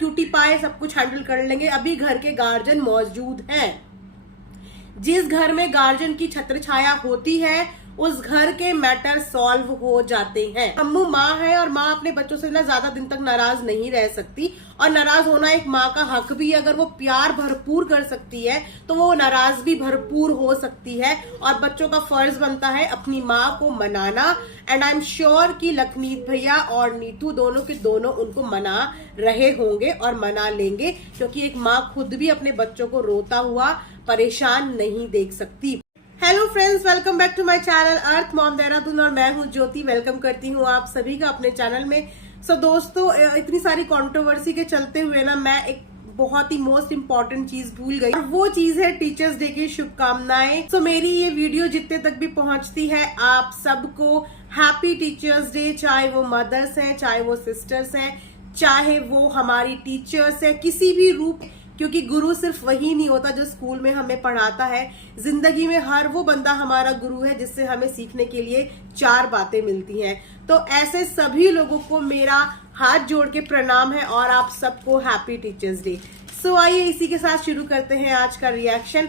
Cutie पाए सब कुछ हैंडल कर लेंगे, अभी घर के गार्जियन मौजूद हैं। जिस घर में गार्जियन की छत्र छाया होती है उस घर के मैटर सॉल्व हो जाते हैं। अम्मू माँ है और माँ अपने बच्चों से ना ज्यादा दिन तक नाराज नहीं रह सकती, और नाराज होना एक माँ का हक भी है। अगर वो प्यार भरपूर कर सकती है तो वो नाराज भी भरपूर हो सकती है, और बच्चों का फर्ज बनता है अपनी माँ को मनाना। एंड आई एम श्योर कि लखमीत भैया और नीतू दोनों के दोनों उनको मना रहे होंगे और मना लेंगे, क्योंकि एक माँ खुद भी अपने बच्चों को रोता हुआ परेशान नहीं देख सकती। Hello friends, welcome back to my channel Earth Mom Dehradun, और मैं हूं ज्योति। वेलकम करती हूं आप सभी का अपने चैनल में। सो दोस्तों, इतनी सारी कंट्रोवर्सी के चलते हुए ना मैं एक बहुत ही मोस्ट इम्पॉर्टेंट चीज भूल गई, और वो चीज है टीचर्स डे की शुभकामनाएं। सो मेरी ये वीडियो जितने तक भी पहुंचती है, आप सबको हैप्पी टीचर्स डे। चाहे वो मदर्स हैं, चाहे वो सिस्टर्स हैं, चाहे वो हमारी टीचर्स है किसी भी रूप, क्योंकि गुरु सिर्फ वही नहीं होता जो स्कूल में हमें पढ़ाता है। जिंदगी में हर वो बंदा हमारा गुरु है जिससे हमें सीखने के लिए 4 बातें मिलती हैं। तो ऐसे सभी लोगों को मेरा हाथ जोड़ के प्रणाम है, और आप सबको हैप्पी टीचर्स डे। सो आइए इसी के साथ शुरू करते हैं आज का रिएक्शन।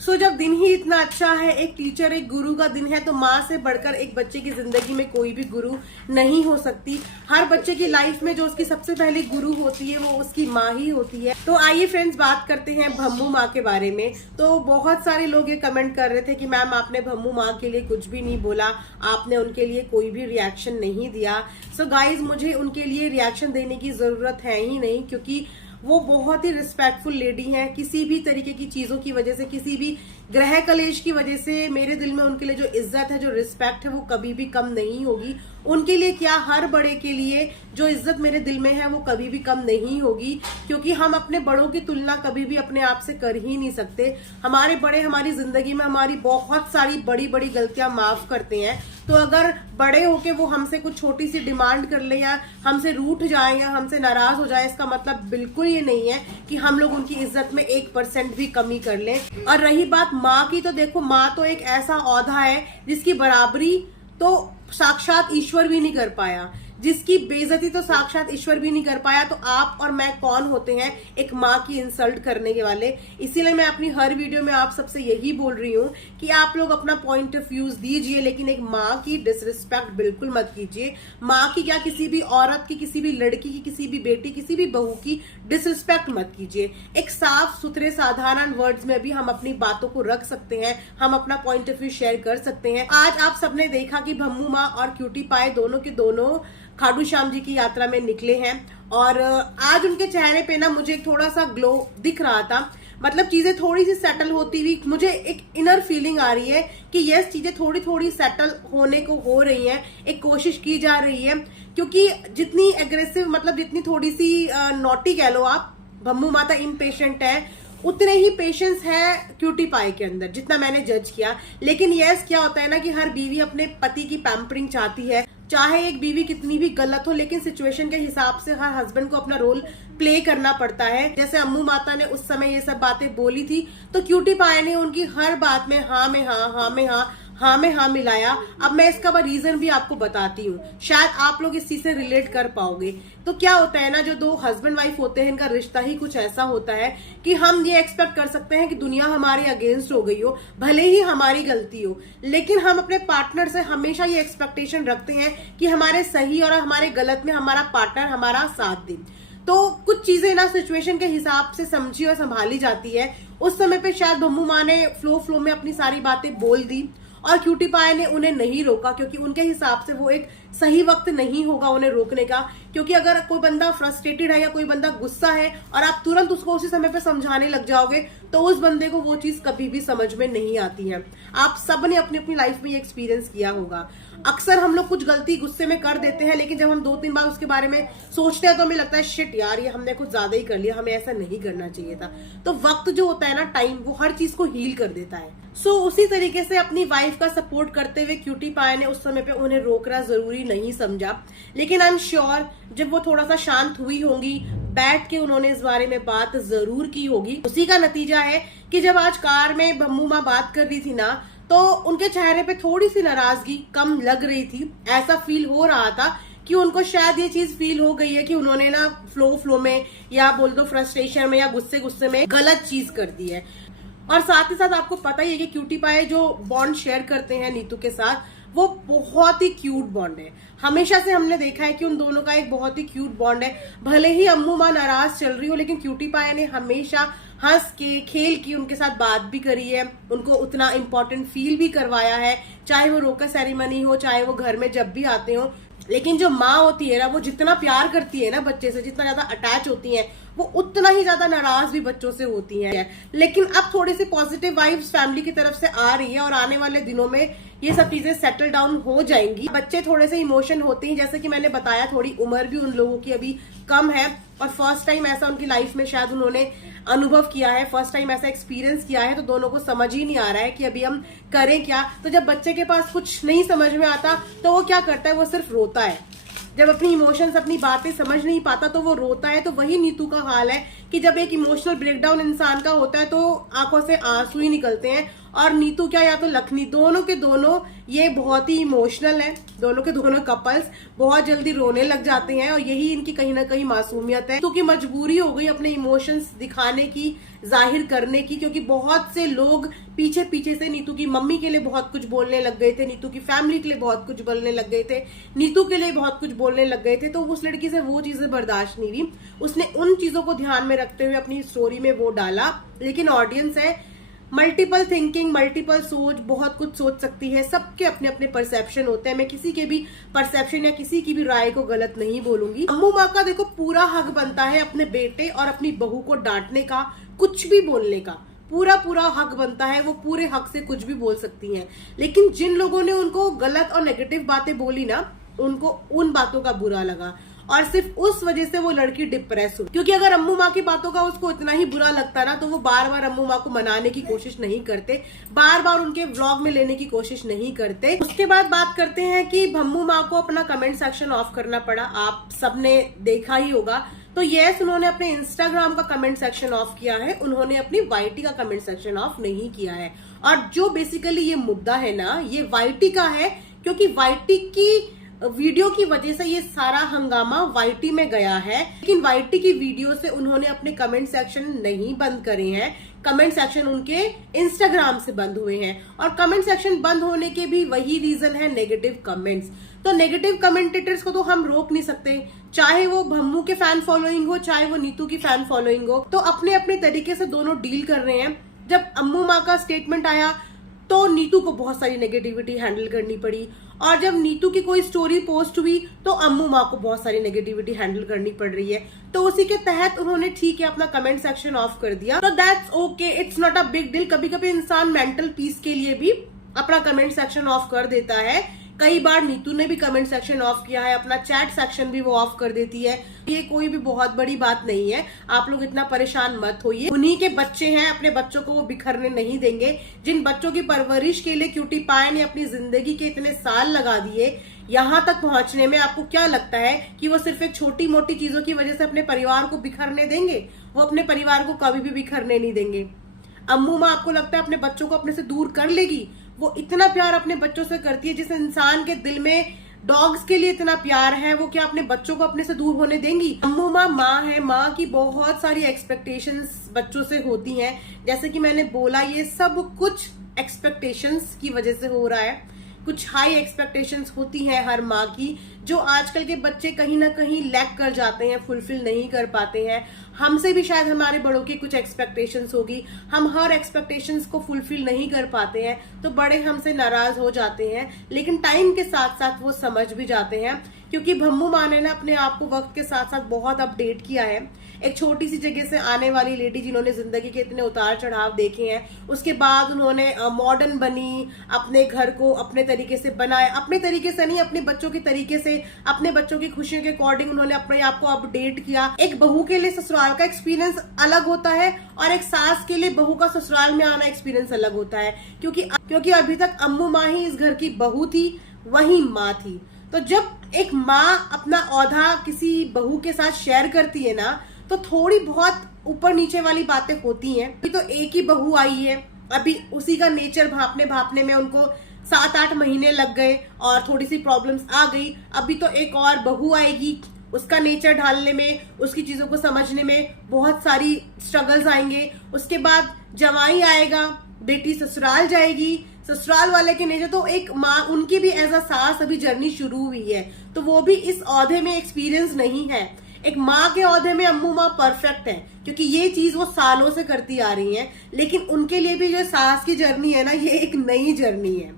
सो जब दिन ही इतना अच्छा है, एक टीचर एक गुरु का दिन है, तो माँ से बढ़कर एक बच्चे की जिंदगी में कोई भी गुरु नहीं हो सकती। हर बच्चे की लाइफ में जो उसकी सबसे पहले गुरु होती है वो उसकी माँ ही होती है। तो आइए फ्रेंड्स, बात करते हैं भम्मू माँ के बारे में। तो बहुत सारे लोग ये कमेंट कर रहे थे कि मैम आपने भम्मू माँ के लिए कुछ भी नहीं बोला, आपने उनके लिए कोई भी रिएक्शन नहीं दिया। सो गाइज, मुझे उनके लिए रिएक्शन देने की जरूरत है ही नहीं, क्योंकि वो बहुत ही रिस्पेक्टफुल लेडी हैं। किसी भी तरीके की चीजों की वजह से, किसी भी ग्रह कलेश की वजह से मेरे दिल में उनके लिए जो इज्जत है, जो रिस्पेक्ट है, वो कभी भी कम नहीं होगी। उनके लिए क्या, हर बड़े के लिए जो इज्जत मेरे दिल में है वो कभी भी कम नहीं होगी, क्योंकि हम अपने बड़ों की तुलना कभी भी अपने आप से कर ही नहीं सकते। हमारे बड़े हमारी जिंदगी में हमारी बहुत सारी बड़ी बड़ी गलतियां माफ करते हैं। तो अगर बड़े होके वो हमसे कुछ छोटी सी डिमांड कर ले, या हमसे रूठ जाए, या हमसे नाराज हो जाए, इसका मतलब बिल्कुल ये नहीं है कि हम लोग उनकी इज्जत में 1% भी कमी कर लें। और रही बात माँ की, तो देखो माँ तो एक ऐसा औधा है जिसकी बराबरी तो साक्षात ईश्वर भी नहीं कर पाया, जिसकी बेइज्जती तो साक्षात ईश्वर भी नहीं कर पाया। तो आप और मैं कौन होते हैं एक माँ की इंसल्ट करने के वाले। इसीलिए मैं अपनी हर वीडियो में आप सबसे यही बोल रही हूँ कि आप लोग अपना पॉइंट ऑफ व्यूज दीजिए, लेकिन एक माँ की डिसरिस्पेक्ट बिल्कुल मत कीजिए। माँ की क्या, किसी भी औरत की, किसी भी लड़की की, किसी भी बेटी, किसी भी बहू की डिसरिस्पेक्ट मत कीजिए। एक साफ सुथरे साधारण वर्ड्स में भी हम अपनी बातों को रख सकते हैं, हम अपना पॉइंट ऑफ व्यू शेयर कर सकते हैं। आज आप सबने देखा कि भम्मू माँ और क्यूटी पाए दोनों के दोनों खाटू श्याम जी की यात्रा में निकले हैं, और आज उनके चेहरे पे ना मुझे थोड़ा सा ग्लो दिख रहा था। मतलब चीजें थोड़ी सी सेटल होती हुई मुझे एक इनर फीलिंग आ रही है कि यस, चीजें थोड़ी थोड़ी सेटल होने को हो रही हैं, एक कोशिश की जा रही है। क्योंकि जितनी एग्रेसिव, मतलब जितनी थोड़ी सी नॉटी कह लो आप, भम्मू माता इम्पेशेंट है, उतने ही पेशेंस है क्यूटी पाई के अंदर, जितना मैंने जज किया। लेकिन यस, क्या होता है ना कि हर बीवी अपने पति की पैम्परिंग चाहती है। चाहे एक बीवी कितनी भी गलत हो, लेकिन सिचुएशन के हिसाब से हर हस्बैंड को अपना रोल प्ले करना पड़ता है। जैसे अम्मू माता ने उस समय ये सब बातें बोली थी, तो क्यूटी पाई ने उनकी हर बात में हाँ में हाँ, हाँ में हाँ, हाँ में हाँ मिलाया। अब मैं इसका रीजन भी आपको बताती हूँ, शायद आप लोग इस चीज से रिलेट कर पाओगे। तो क्या होता है ना, जो 2 हस्बैंड वाइफ होते हैं, इनका रिश्ता ही कुछ ऐसा होता है कि हम ये एक्सपेक्ट कर सकते हैं कि दुनिया हमारे अगेंस्ट हो गई हो, भले ही हमारी गलती हो, लेकिन हम अपने पार्टनर से हमेशा ये एक्सपेक्टेशन रखते हैं कि हमारे सही और हमारे गलत में हमारा पार्टनर हमारा साथ दे। तो कुछ चीजें ना सिचुएशन के हिसाब से समझी और संभाली जाती है। उस समय पे शायद भम्मू माँ ने फ्लो में अपनी सारी बातें बोल दी, और क्यूटी पाई ने उन्हें नहीं रोका, क्योंकि उनके हिसाब से वो एक सही वक्त नहीं होगा उन्हें रोकने का। क्योंकि अगर कोई बंदा फ्रस्ट्रेटेड है या कोई बंदा गुस्सा है और आप तुरंत उसको उसी समय पे समझाने लग जाओगे, तो उस बंदे को वो चीज कभी भी समझ में नहीं आती है। आप सब ने अपनी अपनी लाइफ में ये एक्सपीरियंस किया होगा। अक्सर हम लोग कुछ गलती गुस्से में कर देते हैं, लेकिन जब हम 2-3 बार उसके बारे में सोचते हैं तो हमें लगता है शिट यार, ये हमने कुछ ज्यादा ही कर लिया, हमें ऐसा नहीं करना चाहिए था। तो वक्त जो होता है ना, टाइम, वो हर चीज को हील कर देता है। सो उसी तरीके से अपनी वाइफ का सपोर्ट करते हुए क्यूटी पाई ने उस समय पे उन्हें रोकना जरूरी नहीं समझा। लेकिन आई एम श्योर जब वो थोड़ा सा शांत हुई होंगी, बैठ के उन्होंने इस बारे में बात जरूर की होगी। उसी का नतीजा है कि जब आज कार में भम्मू माँ बात कर रही थी ना, तो उनके चेहरे पे थोड़ी सी नाराजगी कम लग रही थी। ऐसा फील हो रहा था कि उनको शायद ये चीज फील हो गई है कि उन्होंने ना फ्लो में या बोल दो फ्रस्ट्रेशन में या गुस्से में गलत चीज कर दी है। और साथ ही साथ आपको पता ही है कि क्यूटी पाई जो बॉन्ड शेयर करते हैं नीतू के साथ, वो बहुत ही क्यूट बॉन्ड है। हमेशा से हमने देखा है कि उन दोनों का एक बहुत ही क्यूट बॉन्ड है। भले ही अम्मू माँ नाराज चल रही हो, लेकिन क्यूटी पाई ने हमेशा हंस के खेल की उनके साथ बात भी करी है, उनको उतना इम्पोर्टेंट फील भी करवाया है, चाहे वो रोका सेरेमनी हो, चाहे वो घर में जब भी आते हो। लेकिन जो माँ होती है ना, वो जितना प्यार करती है ना बच्चे से, जितना ज्यादा अटैच होती है, वो उतना ही ज्यादा नाराज भी बच्चों से होती हैं। लेकिन अब थोड़ी सी पॉजिटिव वाइब्स फैमिली की तरफ से आ रही है और आने वाले दिनों में ये सब चीजें सेटल डाउन हो जाएंगी। बच्चे थोड़े से इमोशन होते हैं, जैसे कि मैंने बताया, थोड़ी उम्र भी उन लोगों की अभी कम है और फर्स्ट टाइम ऐसा उनकी लाइफ में शायद उन्होंने अनुभव किया है, फर्स्ट टाइम ऐसा एक्सपीरियंस किया है, तो दोनों को समझ ही नहीं आ रहा है कि अभी हम करें क्या। तो जब बच्चे के पास कुछ नहीं समझ में आता तो वो क्या करता है, वो सिर्फ रोता है। जब अपनी इमोशंस, अपनी बातें समझ नहीं पाता तो वो रोता है। तो वही नीतू का हाल है कि जब एक इमोशनल ब्रेकडाउन इंसान का होता है तो आंखों से आंसू ही निकलते हैं। और नीतू क्या या तो लखनी, दोनों के दोनों ये बहुत ही इमोशनल है। दोनों के दोनों कपल्स बहुत जल्दी रोने लग जाते हैं और यही इनकी कहीं ना कहीं मासूमियत है। क्योंकि मजबूरी हो गई अपने इमोशंस दिखाने की, जाहिर करने की, क्योंकि बहुत से लोग पीछे पीछे से नीतू की मम्मी के लिए बहुत कुछ बोलने लग गए थे, नीतू की फैमिली के लिए बहुत कुछ बोलने लग गए थे, नीतू के लिए बहुत कुछ बोलने लग गए थे। तो उस लड़की से वो चीजें बर्दाश्त नहीं हुई, उसने उन चीजों को ध्यान में रखते हुए अपनी स्टोरी में वो डाला। लेकिन ऑडियंस है, मल्टीपल थिंकिंग, मल्टीपल सोच, बहुत कुछ सोच सकती है, सबके अपने अपने परसेप्शन होते हैं। मैं किसी के भी परसेप्शन या किसी की भी राय को गलत नहीं बोलूंगी। अम्मू माँ का देखो पूरा हक बनता है अपने बेटे और अपनी बहू को डांटने का, कुछ भी बोलने का पूरा हक बनता है। वो पूरे हक से कुछ भी बोल सकती हैं। लेकिन जिन लोगों ने उनको गलत और नेगेटिव बातें बोली ना, उनको उन बातों का बुरा लगा और सिर्फ उस वजह से वो लड़की डिप्रेस हुई। क्योंकि अगर अम्मू माँ की बातों का उसको इतना ही बुरा लगता ना, तो वो बार बार अम्मू माँ को मनाने की कोशिश नहीं करते, बार बार उनके व्लॉग में लेने की कोशिश नहीं करते। उसके बाद बात करते हैं कि भम्मू माँ को अपना कमेंट सेक्शन ऑफ करना पड़ा। आप सबने देखा ही होगा। तो यस, उन्होंने अपने इंस्टाग्राम का कमेंट सेक्शन ऑफ किया है, उन्होंने अपनी वाईटी का कमेंट सेक्शन ऑफ नहीं किया है। और जो बेसिकली ये मुद्दा है ना, ये वाईटी का है, क्योंकि वाईटी की वीडियो की वजह से ये सारा हंगामा वाईटी में गया है। लेकिन वाईटी की वीडियो से उन्होंने अपने कमेंट सेक्शन नहीं बंद करे हैं, कमेंट सेक्शन उनके इंस्टाग्राम से बंद हुए हैं। और कमेंट सेक्शन बंद होने के भी वही रीजन है, नेगेटिव कमेंट्स। तो नेगेटिव कमेंटेटर्स को तो हम रोक नहीं सकते, चाहे वो भम्मू के फैन फॉलोइंग हो, चाहे वो नीतू की फैन फॉलोइंग हो। तो अपने अपने तरीके से दोनों डील कर रहे हैं। जब अम्मू माँ का स्टेटमेंट आया तो नीतू को बहुत सारी नेगेटिविटी हैंडल करनी पड़ी, और जब नीतू की कोई स्टोरी पोस्ट हुई तो अम्मू माँ को बहुत सारी नेगेटिविटी हैंडल करनी पड़ रही है। तो उसी के तहत उन्होंने ठीक है अपना कमेंट सेक्शन ऑफ कर दिया। तो that's okay, it's not a big deal. कभी कभी इंसान मेंटल पीस के लिए भी अपना कमेंट सेक्शन ऑफ कर देता है। कई बार नीतू ने भी कमेंट सेक्शन ऑफ किया है, अपना चैट सेक्शन भी वो ऑफ कर देती है। ये कोई भी बहुत बड़ी बात नहीं है, आप लोग इतना परेशान मत होइए। उन्हीं के बच्चे हैं, अपने बच्चों को वो बिखरने नहीं देंगे। जिन बच्चों की परवरिश के लिए क्यूटी पाई ने अपनी जिंदगी के इतने साल लगा दिए यहाँ तक पहुंचने में, आपको क्या लगता है कि वो सिर्फ एक छोटी मोटी चीजों की वजह से अपने परिवार को बिखरने देंगे? वो अपने परिवार को कभी भी बिखरने नहीं देंगे। अम्मू माँ आपको लगता है अपने बच्चों को अपने से दूर कर लेगी? वो इतना प्यार अपने बच्चों से करती है। जिस इंसान के दिल में डॉग्स के लिए इतना प्यार है, वो क्या अपने बच्चों को अपने से दूर होने देंगी? अम्मू माँ माँ है, माँ की बहुत सारी एक्सपेक्टेशंस बच्चों से होती हैं। जैसे कि मैंने बोला, ये सब कुछ एक्सपेक्टेशंस की वजह से हो रहा है। कुछ हाई एक्सपेक्टेशंस होती हैं हर माँ की, जो आजकल के बच्चे कहीं ना कहीं लैक कर जाते हैं, फुलफिल नहीं कर पाते हैं। हमसे भी शायद हमारे बड़ों की कुछ एक्सपेक्टेशंस होगी, हम हर एक्सपेक्टेशंस को फुलफिल नहीं कर पाते हैं, तो बड़े हमसे नाराज हो जाते हैं। लेकिन टाइम के साथ साथ वो समझ भी जाते हैं, क्योंकि भम्मू माँ ने ना अपने आप को वक्त के साथ साथ बहुत अपडेट किया है। एक छोटी सी जगह से आने वाली लेडी जिन्होंने जिंदगी के इतने उतार चढ़ाव देखे हैं, उसके बाद उन्होंने मॉडर्न बनी, अपने घर को अपने तरीके से बनाया, अपने तरीके से नहीं, अपने बच्चों के तरीके से, अपने बच्चों की खुशियों के अकॉर्डिंग उन्होंने अपने आप को अपडेट किया। एक बहू के लिए ससुराल का एक्सपीरियंस अलग होता है और एक सास के लिए बहू का ससुराल में आना एक्सपीरियंस अलग होता है, क्योंकि अभी तक अम्मू माँ ही इस घर की बहू थी, वही माँ थी। तो जब एक माँ अपना औधा किसी बहू के साथ शेयर करती है ना, तो थोड़ी बहुत ऊपर नीचे वाली बातें होती हैं। अभी तो एक ही बहू आई है, अभी उसी का नेचर भापने में उनको 7-8 महीने लग गए और थोड़ी सी प्रॉब्लम्स आ गई। अभी तो एक और बहू आएगी, उसका नेचर ढालने में, उसकी चीजों को समझने में बहुत सारी स्ट्रगल्स आएंगे। उसके बाद जवाई आएगा, बेटी ससुराल जाएगी, ससुराल वाले के नेचर तो एक माँ, उनकी भी एज अ सास अभी जर्नी शुरू हुई है, तो वो भी इस औहदे में एक्सपीरियंस नहीं है। एक माँ के औहदे में अम्मू माँ परफेक्ट है, क्योंकि ये चीज वो सालों से करती आ रही हैं। लेकिन उनके लिए भी जो सास की जर्नी है ना, ये एक नई जर्नी है,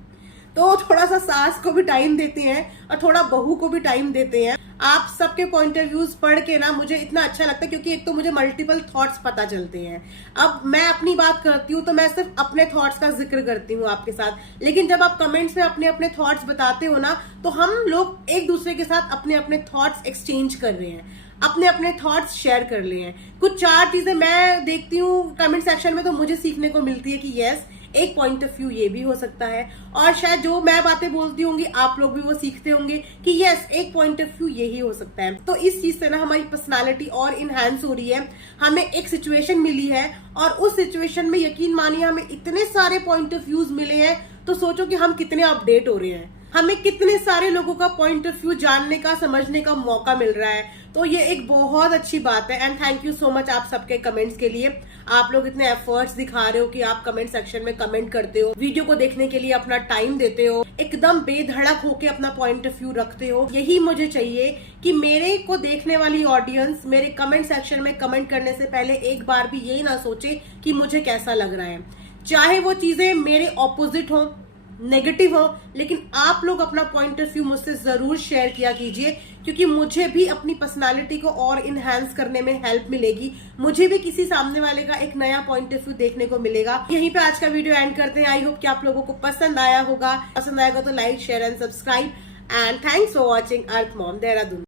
तो थोड़ा सा सास को भी टाइम देते हैं और थोड़ा बहू को भी टाइम देते हैं। आप सबके पॉइंट ऑफ व्यूज पढ़ के ना मुझे इतना अच्छा लगता है, क्योंकि एक तो मुझे मल्टीपल थॉट्स पता चलते हैं। अब मैं अपनी बात करती हूँ तो मैं सिर्फ अपने थॉट्स का जिक्र करती हूँ आपके साथ, लेकिन जब आप कमेंट्स में अपने अपने थॉट्स बताते हो ना, तो हम लोग एक दूसरे के साथ अपने अपने थॉट्स एक्सचेंज कर रहे हैं, अपने अपने थॉट्स शेयर कर लिए हैं। कुछ 4 चीजें मैं देखती हूँ कमेंट सेक्शन में, तो मुझे सीखने को मिलती है कि यस, एक पॉइंट ऑफ व्यू ये भी हो सकता है, और शायद जो मैं बातें बोलती होंगी आप लोग भी वो सीखते होंगे कि यस, एक पॉइंट ऑफ व्यू यही हो सकता है। तो इस चीज से ना हमारी पर्सनालिटी और इनहैंस हो रही है। हमें एक सिचुएशन मिली है और उस सिचुएशन में यकीन मानिए हमें इतने सारे पॉइंट ऑफ व्यूज मिले हैं, तो सोचो कि हम कितने अपडेट हो रहे हैं, हमें कितने सारे लोगों का पॉइंट ऑफ व्यू जानने का, समझने का मौका मिल रहा है। तो ये एक बहुत अच्छी बात है। And thank you so much आप सबके कमेंट्स के लिए। आप लोग इतने एफर्ट्स दिखा रहे हो कि आप कमेंट सेक्शन में कमेंट करते हो, वीडियो को देखने के लिए अपना टाइम देते हो, एकदम बेधड़क होके अपना पॉइंट ऑफ व्यू रखते हो। यही मुझे चाहिए कि मेरे को देखने वाली ऑडियंस मेरे कमेंट सेक्शन में कमेंट करने से पहले एक बार भी यही ना सोचे कि मुझे कैसा लग रहा है, चाहे वो चीजें मेरे ऑपोजिट हो, नेगेटिव हो, लेकिन आप लोग अपना पॉइंट ऑफ व्यू मुझसे जरूर शेयर किया कीजिए, क्योंकि मुझे भी अपनी पर्सनालिटी को और इनहैंस करने में हेल्प मिलेगी। मुझे भी किसी सामने वाले का एक नया पॉइंट ऑफ व्यू देखने को मिलेगा। यहीं पे आज का वीडियो एंड करते हैं। आई होप कि आप लोगों को पसंद आया होगा। पसंद आएगा तो like, share and subscribe. And thanks for watching earth Mom Dehradun.